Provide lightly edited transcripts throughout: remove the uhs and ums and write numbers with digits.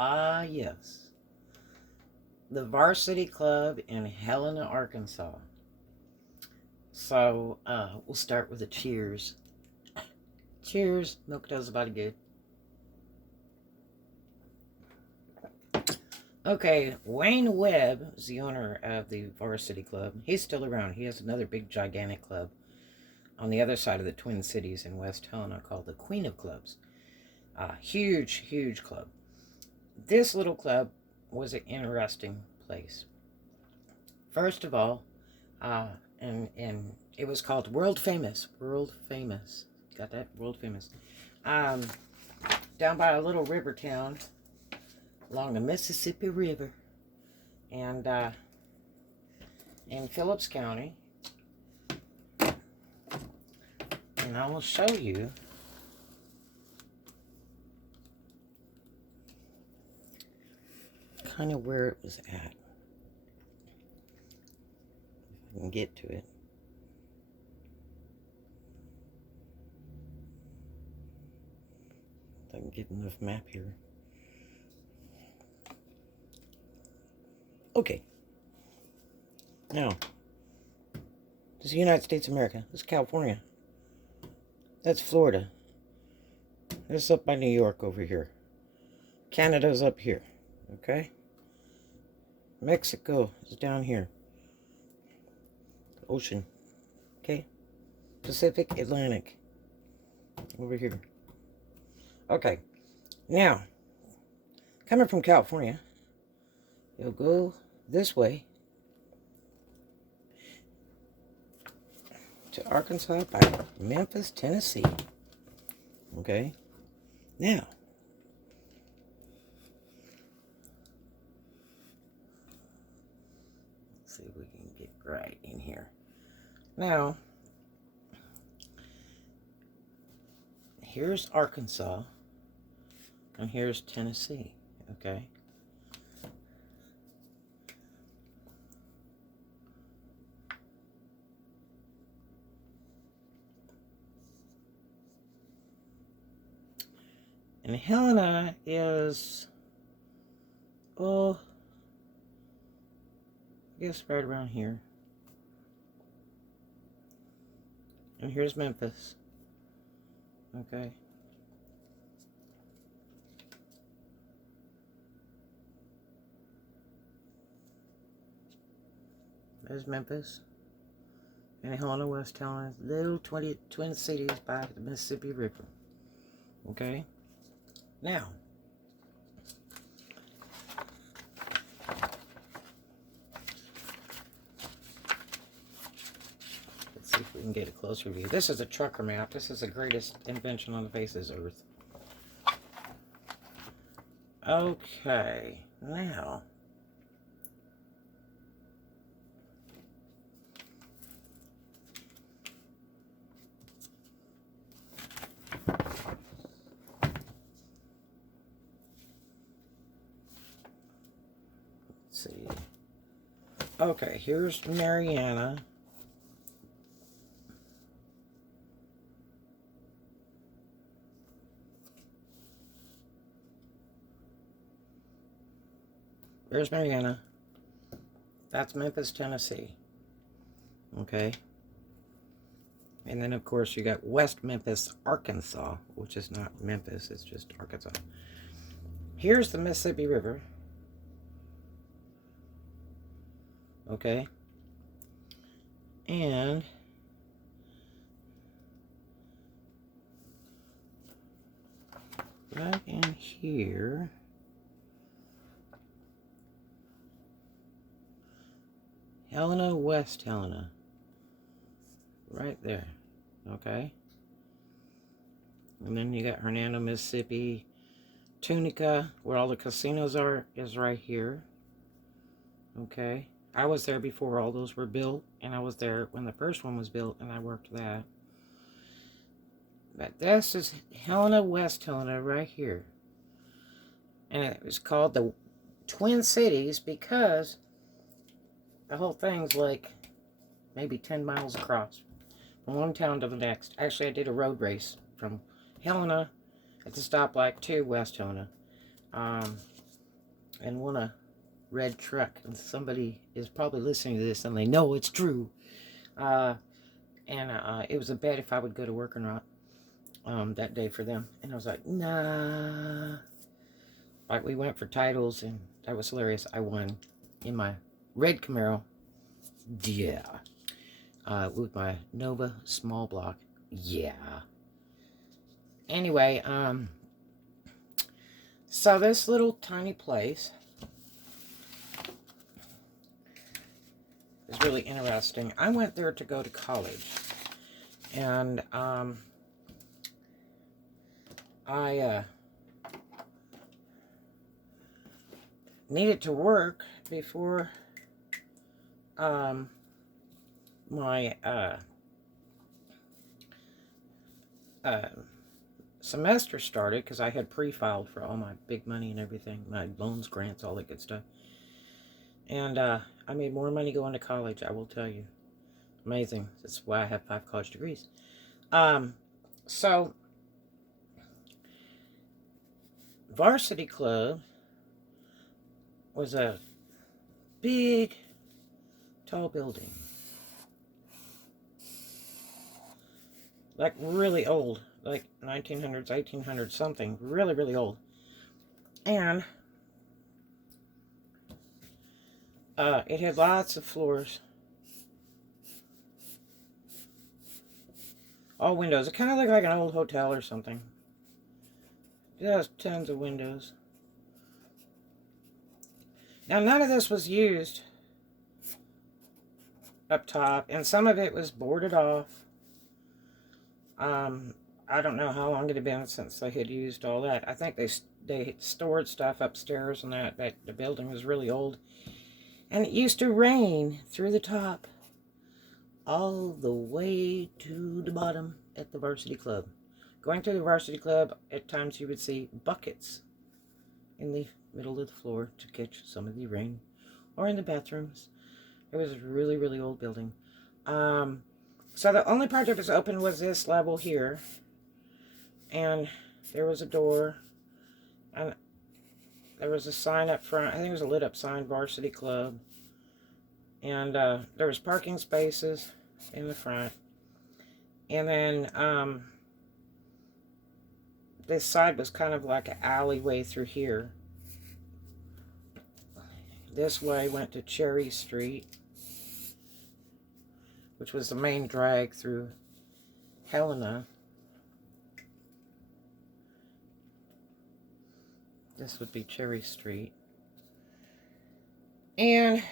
Ah, yes. The Varsity Club in Helena, Arkansas. So, we'll start with a cheers. Cheers. Milk does the body good. Okay, Wayne Webb is the owner of the Varsity Club. He's still around. He has another big, gigantic club on the other side of the Twin Cities in West Helena called the Queen of Clubs. Huge, huge club. This little club was an interesting place. First of all, and it was called World Famous. World Famous. Got that? World Famous. Down by a little river town along the Mississippi River, and in Phillips County. And I will show you kind of where it was at. If I can get to it. If I can get enough map here. Okay. Now, this is the United States of America. This is California. That's Florida. This is up by New York over here. Canada's up here. Okay? Mexico is down here. Ocean. Okay? Pacific, Atlantic. Over here. Okay. Now, coming from California, you'll go this way to Arkansas by Memphis, Tennessee. Okay? Now, let's see if we can get right in here. Now, here's Arkansas, and here's Tennessee. Okay? And Helena is, I guess right around here. And here's Memphis. Okay. There's Memphis. And Helena, West Helena, little twin cities by the Mississippi River. Okay? Now, let's see if we can get a closer view. This is a trucker map. This is the greatest invention on the face of this earth. Okay, now, see. Okay, here's Mariana. There's Mariana. That's Memphis, Tennessee. Okay. And then, of course, you got West Memphis, Arkansas, which is not Memphis, it's just Arkansas. Here's the Mississippi River. Okay. And right in here, Helena, West Helena. Right there. Okay. And then you got Hernando, Mississippi. Tunica, where all the casinos are, is right here. Okay. I was there before all those were built, and I was there when the first one was built, and I worked that. But this is Helena, West Helena, right here. And it was called the Twin Cities because the whole thing's like maybe 10 miles across from one town to the next. Actually, I did a road race from Helena at the stoplight to West Helena. and won a red truck. And somebody is probably listening to this and they know it's true. It was a bet if I would go to work or not that day for them. And I was like, nah. Like, we went for titles, and that was hilarious. I won in my red Camaro. Yeah. With my Nova small block. Yeah. Anyway, so this little tiny place is really interesting. I went there to go to college. And, I needed to work before my semester started, because I had pre-filed for all my big money and everything, my loans, grants, all that good stuff. And I made more money going to college, I will tell you. Amazing. That's why I have 5 college degrees. So varsity club was a big, tall building. Like, really old. Like 1900s, 1800s, something. Really, really old. And it had lots of floors. All windows. It kind of looked like an old hotel or something. It has tons of windows. Now, none of this was used up top, and some of it was boarded off. I don't know how long it had been since they had used all that. I think they stored stuff upstairs, and that the building was really old. And it used to rain through the top all the way to the bottom at the varsity club. Going through the varsity club, at times you would see buckets in the middle of the floor to catch some of the rain, or in the bathrooms. It was a really, really old building. So the only part that was open was this level here, and there was a door, and there was a sign up front. I think it was a lit up sign, Varsity Club. And there was parking spaces in the front. And then this side was kind of like an alleyway through here. This way went to Cherry Street, which was the main drag through Helena. This would be Cherry Street. And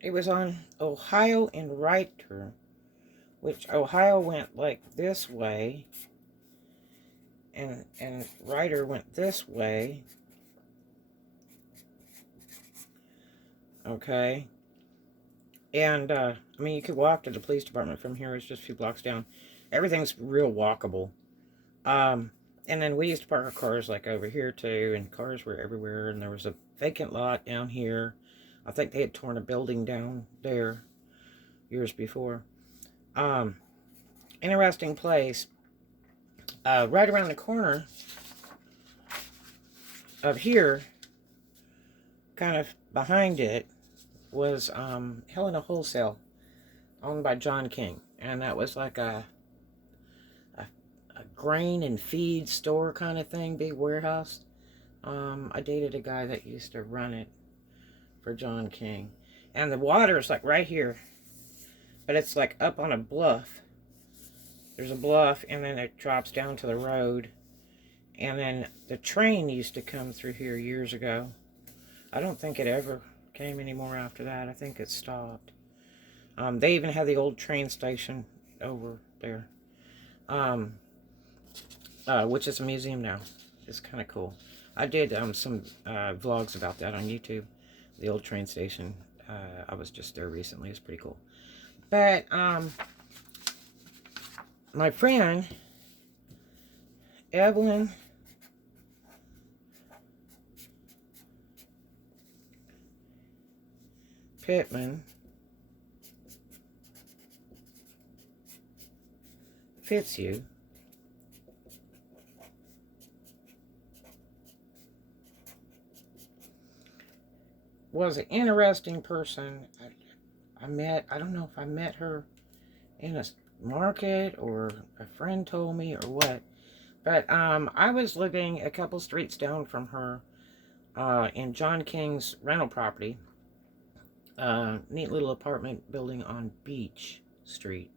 it was on Ohio and Ryder, which Ohio went like this way, and Ryder went this way. Okay. And, I mean, you could walk to the police department from here. It's just a few blocks down. Everything's real walkable. And then we used to park our cars, like, over here, too. And cars were everywhere. And there was a vacant lot down here. I think they had torn a building down there years before. Interesting place. Right around the corner of here, kind of behind it, was Helena Wholesale, owned by John King. And that was like a grain and feed store kind of thing, big warehouse. I dated a guy that used to run it for John King. And the water is like right here, but it's like up on a bluff. There's a bluff, and then it drops down to the road. And then the train used to come through here years ago. I don't think it ever came anymore after that. I think it stopped. They even had the old train station over there, which is a museum now. It's kind of cool. I did some vlogs about that on YouTube. The old train station. I was just there recently. It's pretty cool. But my friend Evelyn Pittman Fitzhugh was an interesting person. I don't know if I met her in a market or a friend told me or what. But I was living a couple streets down from her in John King's rental property. Neat little apartment building on Beach Street.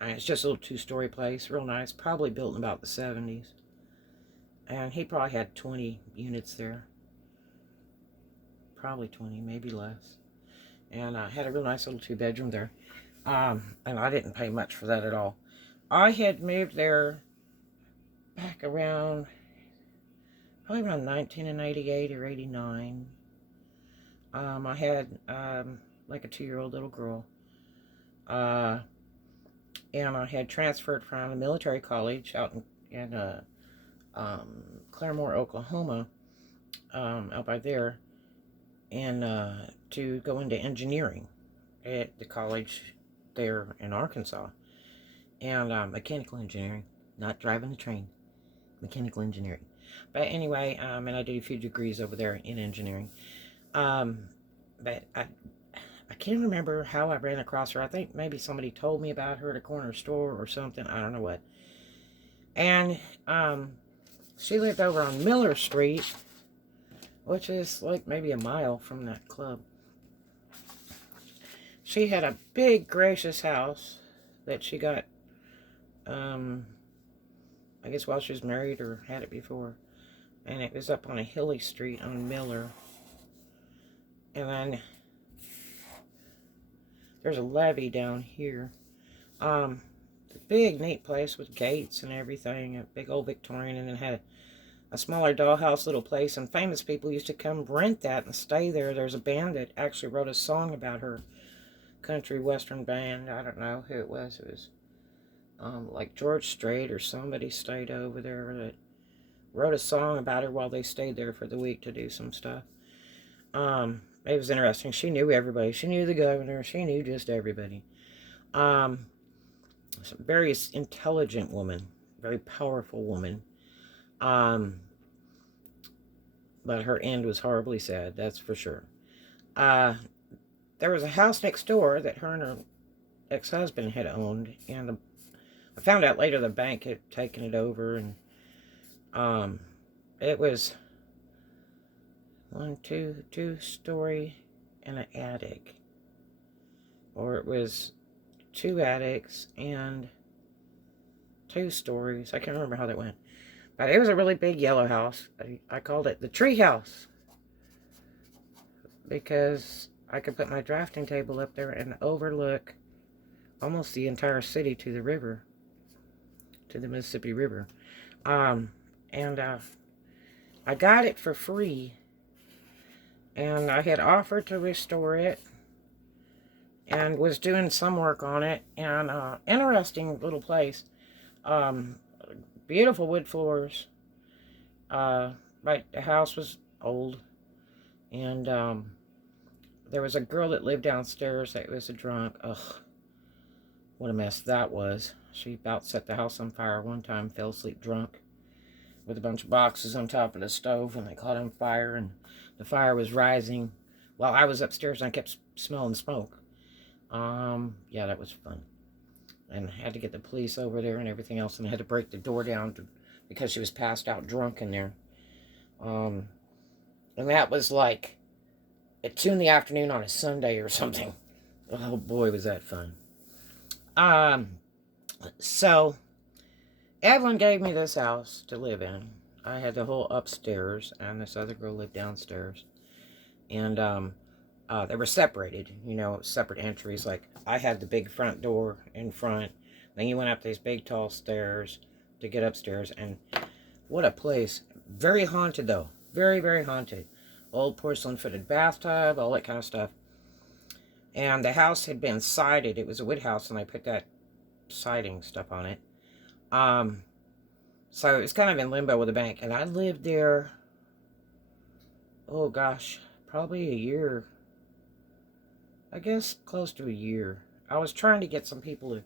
It's just a little two-story place, real nice, probably built in about the 70s. And he probably had 20 units there. Probably 20, maybe less. And I had a real nice little two-bedroom there. And I didn't pay much for that at all. I had moved there back around, probably around 1988 or 89. I had like a 2-year-old little girl. And I had transferred from a military college out in Claremore, Oklahoma, out by there, and to go into engineering at the college there in Arkansas, and mechanical engineering, not driving the train, mechanical engineering. But anyway, and I did a few degrees over there in engineering. But I can't remember how I ran across her. I think maybe somebody told me about her at a corner store or something. I don't know what. And she lived over on Miller Street, which is like maybe a mile from that club. She had a big, gracious house that she got, I guess while she was married or had it before. And it was up on a hilly street on Miller. And then there's a levee down here. The big, neat place with gates and everything. A big old Victorian, and it had a smaller dollhouse little place. And famous people used to come rent that and stay there. There's a band that actually wrote a song about her. Country western band. I don't know who it was. It was like George Strait or somebody stayed over there that wrote a song about her while they stayed there for the week to do some stuff. It was interesting. She knew everybody. She knew the governor. She knew just everybody. Very intelligent woman. Very powerful woman. But her end was horribly sad. That's for sure. There was a house next door that her and her ex-husband had owned. And I found out later the bank had taken it over. And it was two-story and an attic, or it was 2 attics and 2 stories. I can't remember how that went, but it was a really big yellow house. I called it the tree house because I could put my drafting table up there and overlook almost the entire city to the river, to the Mississippi River. I got it for free. And I had offered to restore it and was doing some work on it. And interesting little place. Beautiful wood floors. Right, the house was old. And there was a girl that lived downstairs that was a drunk. Ugh, what a mess that was. She about set the house on fire one time, fell asleep drunk with a bunch of boxes on top of the stove, and they caught on fire, and the fire was rising while I was upstairs, and I kept smelling smoke. Yeah, that was fun. And I had to get the police over there and everything else, and I had to break the door down because she was passed out drunk in there. And that was like at 2 in the afternoon on a Sunday or something. Oh boy, was that fun. So Evelyn gave me this house to live in. I had the whole upstairs, and this other girl lived downstairs. And they were separated, separate entries. Like, I had the big front door in front. Then you went up these big, tall stairs to get upstairs. And what a place. Very haunted, though. Very, very haunted. Old porcelain-footed bathtub, all that kind of stuff. And the house had been sided. It was a wood house, and I put that siding stuff on it. So it was kind of in limbo with the bank. And I lived there, oh gosh, probably a year. I guess close to a year. I was trying to get some people to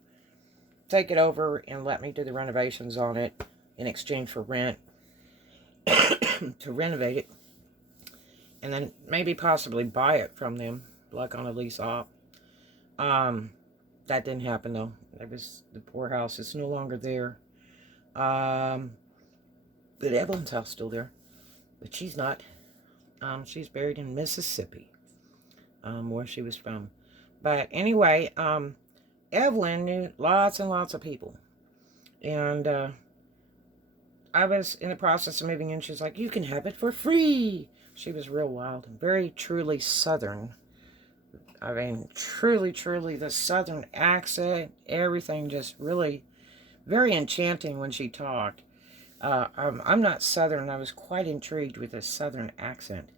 take it over and let me do the renovations on it in exchange for rent to renovate it. and then maybe possibly buy it from them, like on a lease op. Um, that didn't happen though. It was the poorhouse. It's no longer there. Um, but Evelyn's house still there, but she's not. She's buried in Mississippi, where she was from. But anyway, Evelyn knew lots and lots of people, and I was in the process of moving in. She's like, "You can have it for free." She was real wild and very truly Southern. I mean, truly, truly, the Southern accent, everything just really very enchanting when she talked. I'm not Southern. I was quite intrigued with the Southern accent.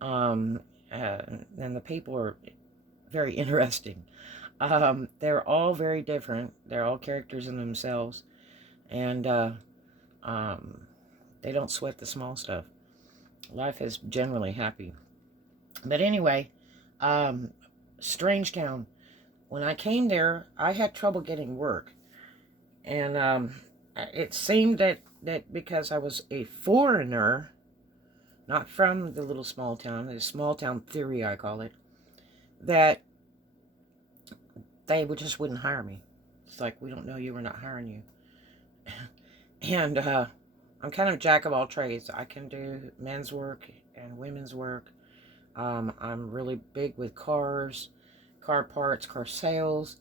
Um, and the people are very interesting. They're all very different. They're all characters in themselves. And um, they don't sweat the small stuff. Life is generally happy. But anyway, strange town. When I came there, I had trouble getting work. And it seemed that because I was a foreigner, not from the little small town, the small town theory I call it, that they just wouldn't hire me. It's like, we don't know you, we're not hiring you. And I'm kind of jack of all trades. I can do men's work and women's work. I'm really big with cars, car parts, car sales.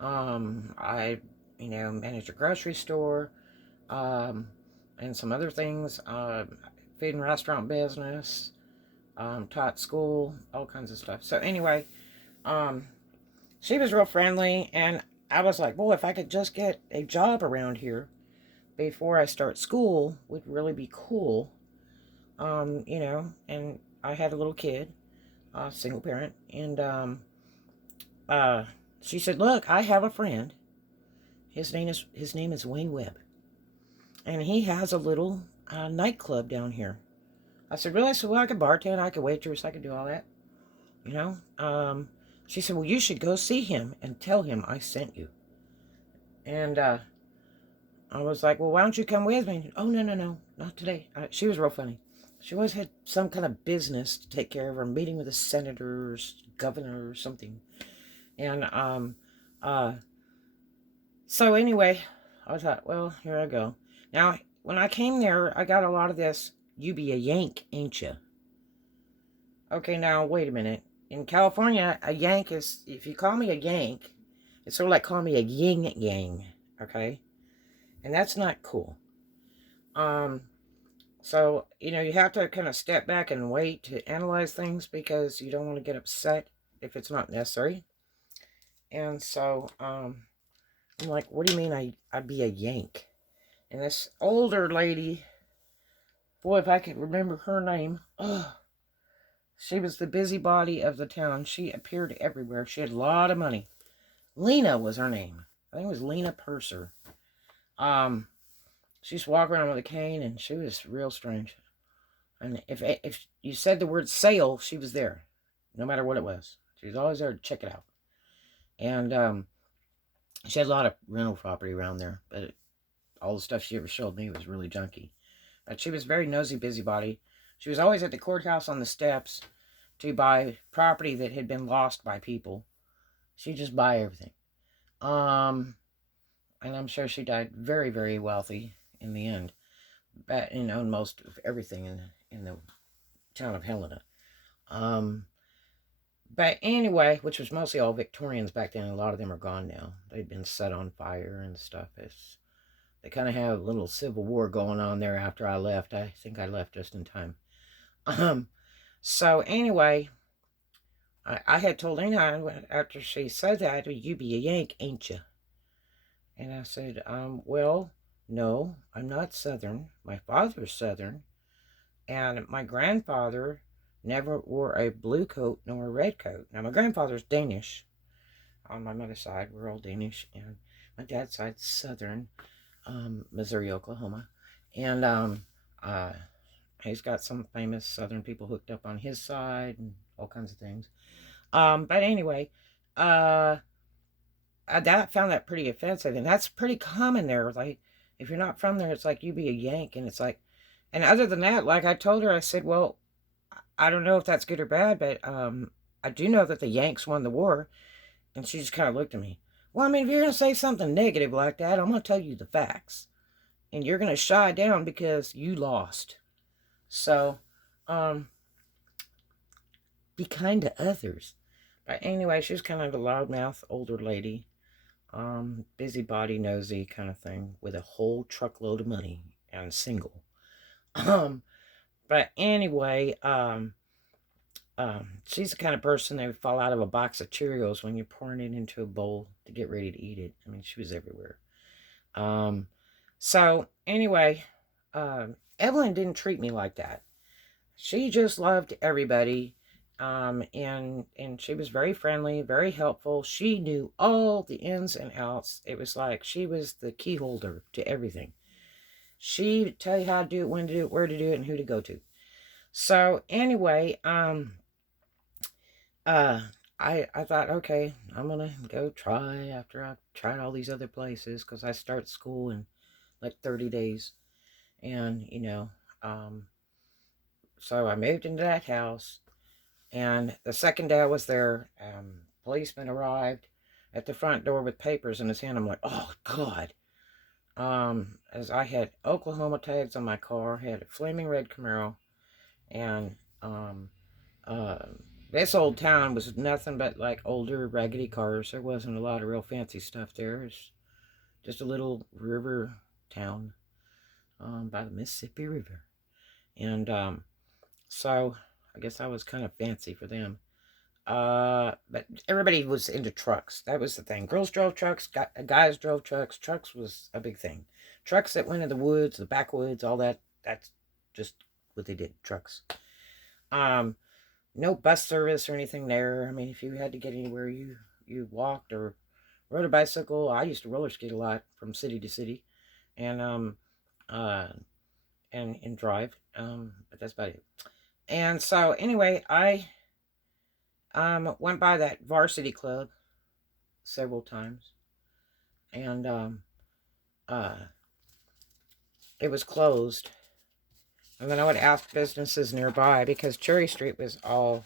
I, manage a grocery store, and some other things. Food and restaurant business, taught school, all kinds of stuff. So anyway, she was real friendly, and I was like, boy, if I could just get a job around here before I start school would really be cool. And I had a little kid, single parent, and she said, "Look, I have a friend. His name is Wayne Webb, and he has a little nightclub down here." I said, "Really?" I said, "Well, I could bartend, I could waitress, I could do all that, you know." She said, "Well, you should go see him and tell him I sent you." And I was like, "Well, why don't you come with me?" "Oh, no, not today." She was real funny. She always had some kind of business to take care of, or meeting with a senator or governor or something. And so anyway, I thought, well, here I go. Now, when I came there, I got a lot of this, "You be a Yank, ain't you?" Okay, now, wait a minute. In California, a Yank is, if you call me a Yank, it's sort of like calling me a yin yang, okay? And that's not cool. So, you have to kind of step back and wait to analyze things, because you don't want to get upset if it's not necessary. And so, I'm like, "What do you mean I'd be a Yank?" And this older lady, boy, if I could remember her name, she was the busybody of the town. She appeared everywhere. She had a lot of money. Lena was her name. I think it was Lena Purser. She used to walk around with a cane, and she was real strange. And if you said the word sale, she was there, no matter what it was. She was always there to check it out. And she had a lot of rental property around there, but all the stuff she ever showed me was really junky. But she was a very nosy busybody. She was always at the courthouse on the steps to buy property that had been lost by people. She'd just buy everything. And I'm sure she died very, very wealthy in the end. But, most of everything in the town of Helena. But anyway, which was mostly all Victorians back then. A lot of them are gone now. They'd been set on fire and stuff. They kind of have a little civil war going on there after I left. I think I left just in time. So anyway, I had told Anna after she said that, "You be a Yank, ain't you?" And I said, "Well, no, I'm not Southern. My father's Southern, and my grandfather never wore a blue coat nor a red coat." Now, my grandfather's Danish. On my mother's side, we're all Danish, and my dad's side's Southern, Missouri, Oklahoma. And he's got some famous Southern people hooked up on his side and all kinds of things. But anyway, I found that pretty offensive, and that's pretty common there. Like, if you're not from there, it's like, "You be a Yank," and it's like, and other than that, like I told her, I said, "Well, I don't know if that's good or bad, but I do know that the Yanks won the war. And she just kind of looked at me. Well, I mean, if you're going to say something negative like that, I'm going to tell you the facts. And you're going to shy down because you lost. So, um, be kind to others. But anyway, she was kind of a loudmouth older lady. Busybody, nosy kind of thing with a whole truckload of money and single. Um, but anyway, she's the kind of person that would fall out of a box of Cheerios when you're pouring it into a bowl to get ready to eat it. I mean, she was everywhere. Um, so anyway, Evelyn didn't treat me like that. She just loved everybody. And she was very friendly, very helpful. She knew all the ins and outs. It was like she was the key holder to everything. She would tell you how to do it, when to do it, where to do it, and who to go to. So anyway, I thought, okay, I'm gonna go try after I've tried all these other places, because I start school in like 30 days. And so I moved into that house. And the second day I was there, policeman arrived at the front door with papers in his hand. I'm like, oh God. As I had Oklahoma tags on my car, had a flaming red Camaro, and uh, this old town was nothing but like older raggedy cars. There wasn't a lot of real fancy stuff there. It's just a little river town by the Mississippi River. And so I guess I was kind of fancy for them. But everybody was into trucks. That was the thing. Girls drove trucks, guys drove trucks. Trucks was a big thing. Trucks that went in the woods, the backwoods, all that. That's just what they did. Trucks. No bus service or anything there. I mean, if you had to get anywhere, you walked or rode a bicycle. I used to roller skate a lot from city to city, and uh, and drive. But that's about it. And so anyway, I went by that varsity club several times, and uh, it was closed. And then I would ask businesses nearby, because Cherry Street was all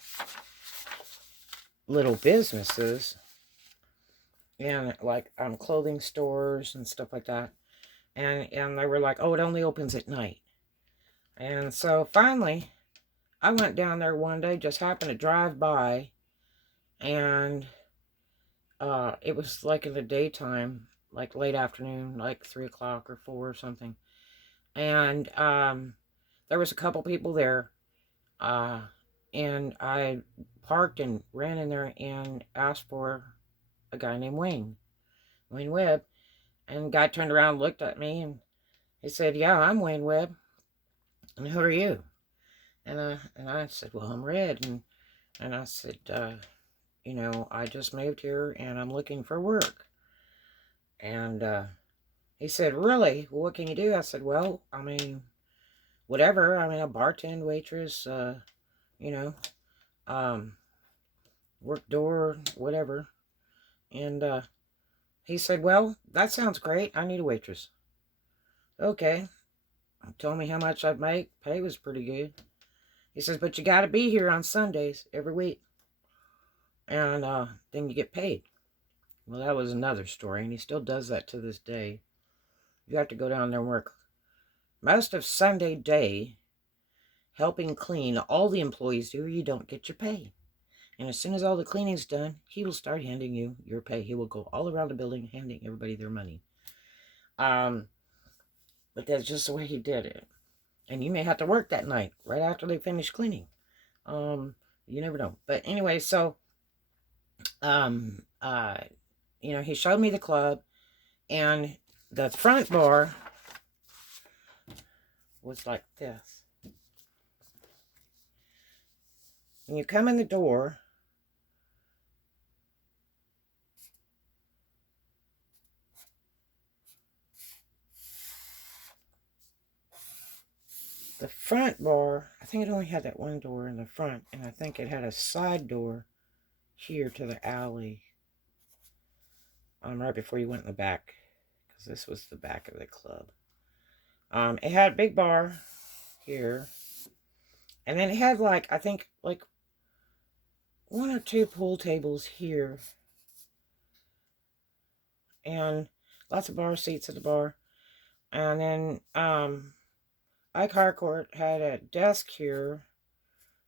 little businesses and like clothing stores and stuff like that. And they were like, oh, it only opens at night. And so finally, I went down there one day, just happened to drive by, and it was like in the daytime, like late afternoon, like 3 o'clock or 4 or something. And there was a couple people there, and I parked and ran in there and asked for a guy named Wayne Webb. And the guy turned around, looked at me, and he said, yeah, I'm Wayne Webb. And who are you? And I said, well, I'm Red. And I said, I just moved here and I'm looking for work. And he said, really? Well, what can you do? I said, well, I mean, whatever. I mean, a bartend, waitress, work door, whatever. And he said, well, that sounds great. I need a waitress. Okay. He told me how much I'd make. Pay was pretty good. He says, but you got to be here on Sundays every week. And then you get paid. Well, that was another story, and he still does that to this day. You have to go down there and work most of Sunday day, helping clean. All the employees do, or you don't get your pay. And as soon as all the cleaning's done, he will start handing you your pay. He will go all around the building handing everybody their money. But that's just the way he did it. And you may have to work that night, right after they finish cleaning. You never know. But anyway, so, he showed me the club, and the front bar was like this. When you come in the door, the front bar, I think it only had that one door in the front, and I think it had a side door here to the alley, right before you went in the back, because this was the back of the club. It had a big bar here, And then it had like, I think like one or two pool tables here. And lots of bar seats at the bar. And then Ike Harcourt had a desk here.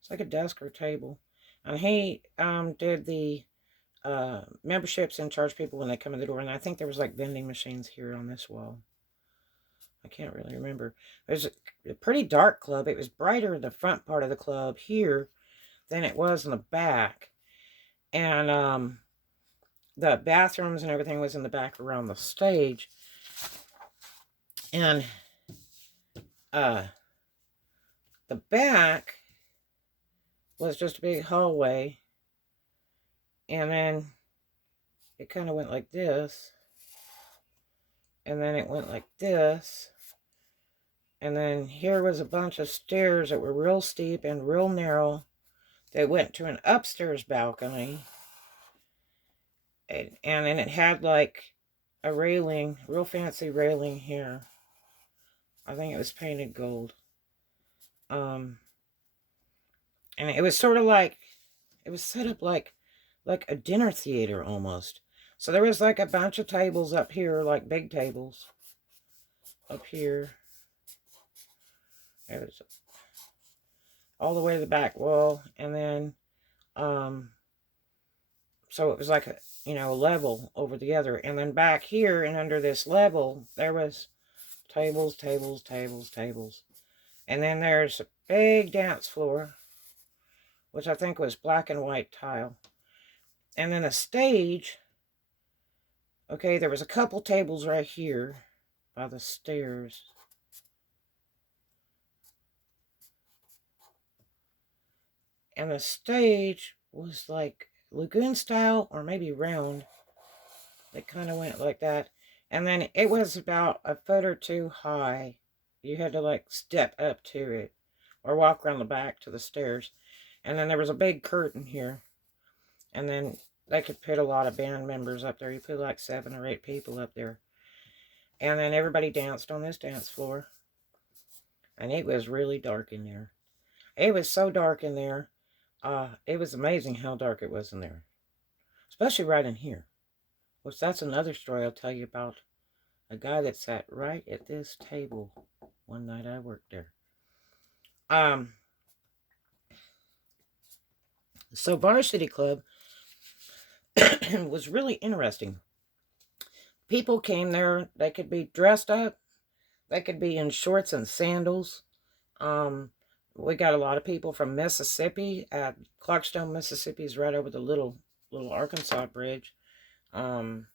It's like a desk or table. And he did the memberships and charged people when they come in the door. And I think there was like vending machines here on this wall. I can't really remember. It was a pretty dark club. It was brighter in the front part of the club here than it was in the back. And the bathrooms and everything was in the back around the stage. And the back was just a big hallway. And then it kind of went like this. And then it went like this. And then here was a bunch of stairs that were real steep and real narrow. They went to an upstairs balcony. And then it had like a railing, real fancy railing here. I think it was painted gold. And it was sort of like, it was set up like a dinner theater almost. So there was like a bunch of tables up here, like big tables up here. It was all the way to the back wall. And then, so it was like a, a level over the other. And then back here and under this level, there was tables, tables, tables, tables. And then there's a big dance floor, which I think was black and white tile. And then a stage. Okay, there was a couple tables right here by the stairs. And the stage was like lagoon style or maybe round. It kind of went like that. And then it was about a foot or two high. You had to like step up to it or walk around the back to the stairs. And then there was a big curtain here. And then they could put a lot of band members up there. You put like 7 or 8 people up there. And then everybody danced on this dance floor. And it was really dark in there. It was so dark in there. It was amazing how dark it was in there. Especially right in here. Which that's another story I'll tell you about. A guy that sat right at this table one night I worked there. So Varsity Club was really interesting. People came there. They could be dressed up. They could be in shorts and sandals. We got a lot of people from Mississippi. Clarkstone, Mississippi is right over the little Arkansas bridge. And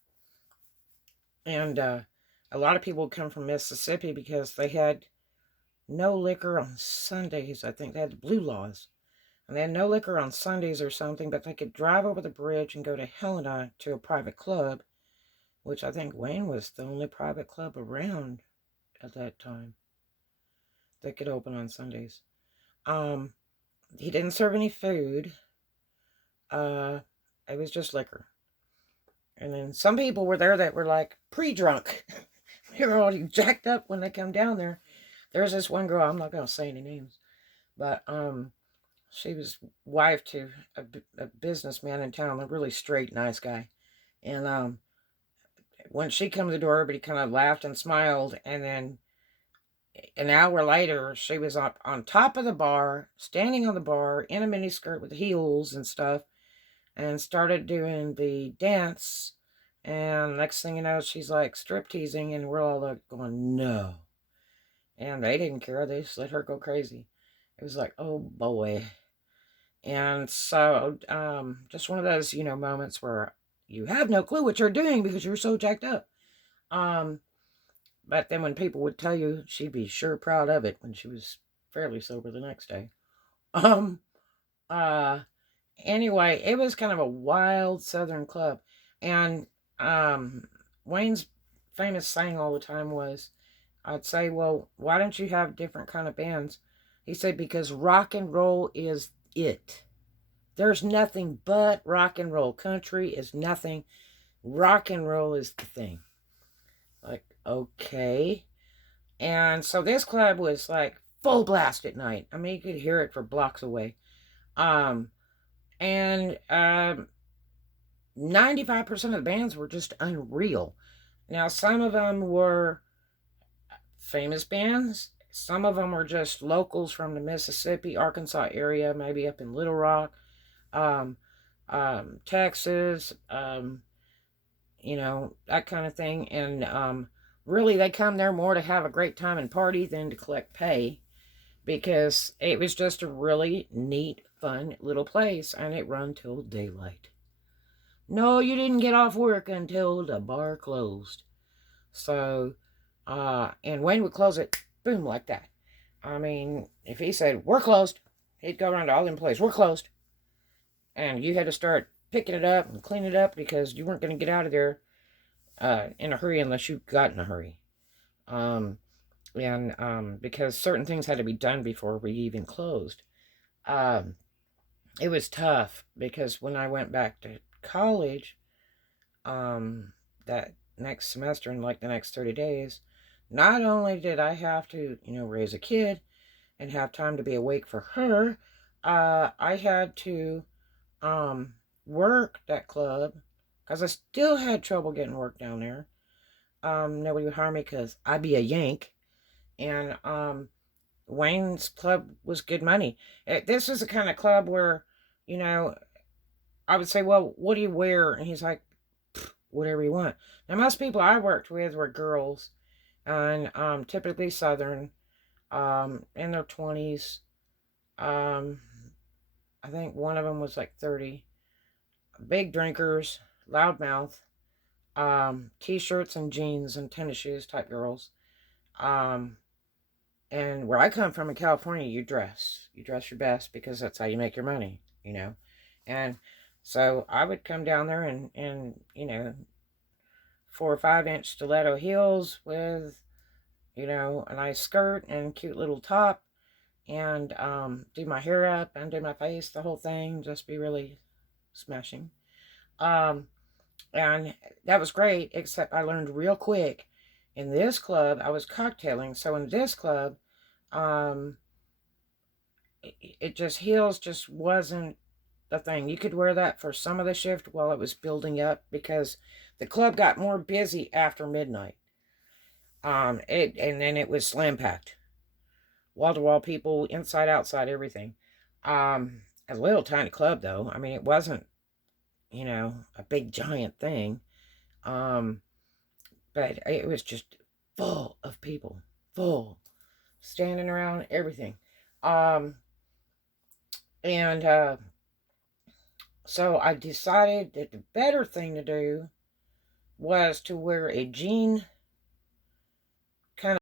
a lot of people would come from Mississippi because they had no liquor on Sundays. I think they had the blue laws. And they had no liquor on Sundays or something, but they could drive over the bridge and go to Helena to a private club, which I think Wayne was the only private club around at that time that could open on Sundays. He didn't serve any food. It was just liquor. And then some people were there that were like pre-drunk. They were already jacked up when they come down there. There's this one girl, I'm not going to say any names, but she was wife to a businessman in town, a really straight, nice guy. And when she came to the door, everybody kind of laughed and smiled. And then an hour later, she was up on top of the bar, standing on the bar in a miniskirt with heels and stuff, and started doing the dance. And next thing you know, she's like strip teasing, and we're all like going, no. And they didn't care. They just let her go crazy. It was like, oh boy. And so, just one of those, moments where you have no clue what you're doing because you're so jacked up. But then when people would tell you, she'd be sure proud of it when she was fairly sober the next day. Anyway, it was kind of a wild Southern club. And, Wayne's famous saying all the time was, I'd say, well, why don't you have different kind of bands? He said, because rock and roll is it. There's nothing but rock and roll. Country is nothing. Rock and roll is the thing. Like, okay. And so this club was like full blast at night. I mean, you could hear it for blocks away. Um, and 95% of the bands were just unreal. Now, some of them were famous bands. Some of them were just locals from the Mississippi, Arkansas area, maybe up in Little Rock, um, Texas, that kind of thing. And really, they come there more to have a great time and party than to collect pay, because it was just a really neat, fun little place, and it run till daylight. No, you didn't get off work until the bar closed. So, and Wayne would close it, boom, like that. I mean, if he said, we're closed, he'd go around to all the employees, we're closed. And you had to start picking it up and cleaning it up, because you weren't going to get out of there in a hurry unless you got in a hurry. Because certain things had to be done before we even closed. It was tough, because when I went back to college, that next semester, in like the next 30 days, not only did I have to, raise a kid and have time to be awake for her, I had to work that club, because I still had trouble getting work down there. Nobody would hire me because I'd be a Yank. And Wayne's club was good money. This is the kind of club where, I would say, well, what do you wear? And he's like, whatever you want. Now, most people I worked with were girls, and typically Southern, in their 20s. I think one of them was like 30. Big drinkers, loudmouth, t-shirts and jeans and tennis shoes type girls. And where I come from in California, you dress your best, because that's how you make your money, And so I would come down there and 4 or 5 inch stiletto heels with, a nice skirt and cute little top, and do my hair up and do my face, the whole thing, just be really smashing. And that was great, except I learned real quick. In this club, I was cocktailing, so in this club, heels just wasn't the thing. You could wear that for some of the shift while it was building up, because the club got more busy after midnight. And then it was slam packed, wall to wall people, inside, outside, everything. A little tiny club though. I mean, it wasn't, a big giant thing. But it was just full of people, full, standing around, everything. So I decided that the better thing to do was to wear a jean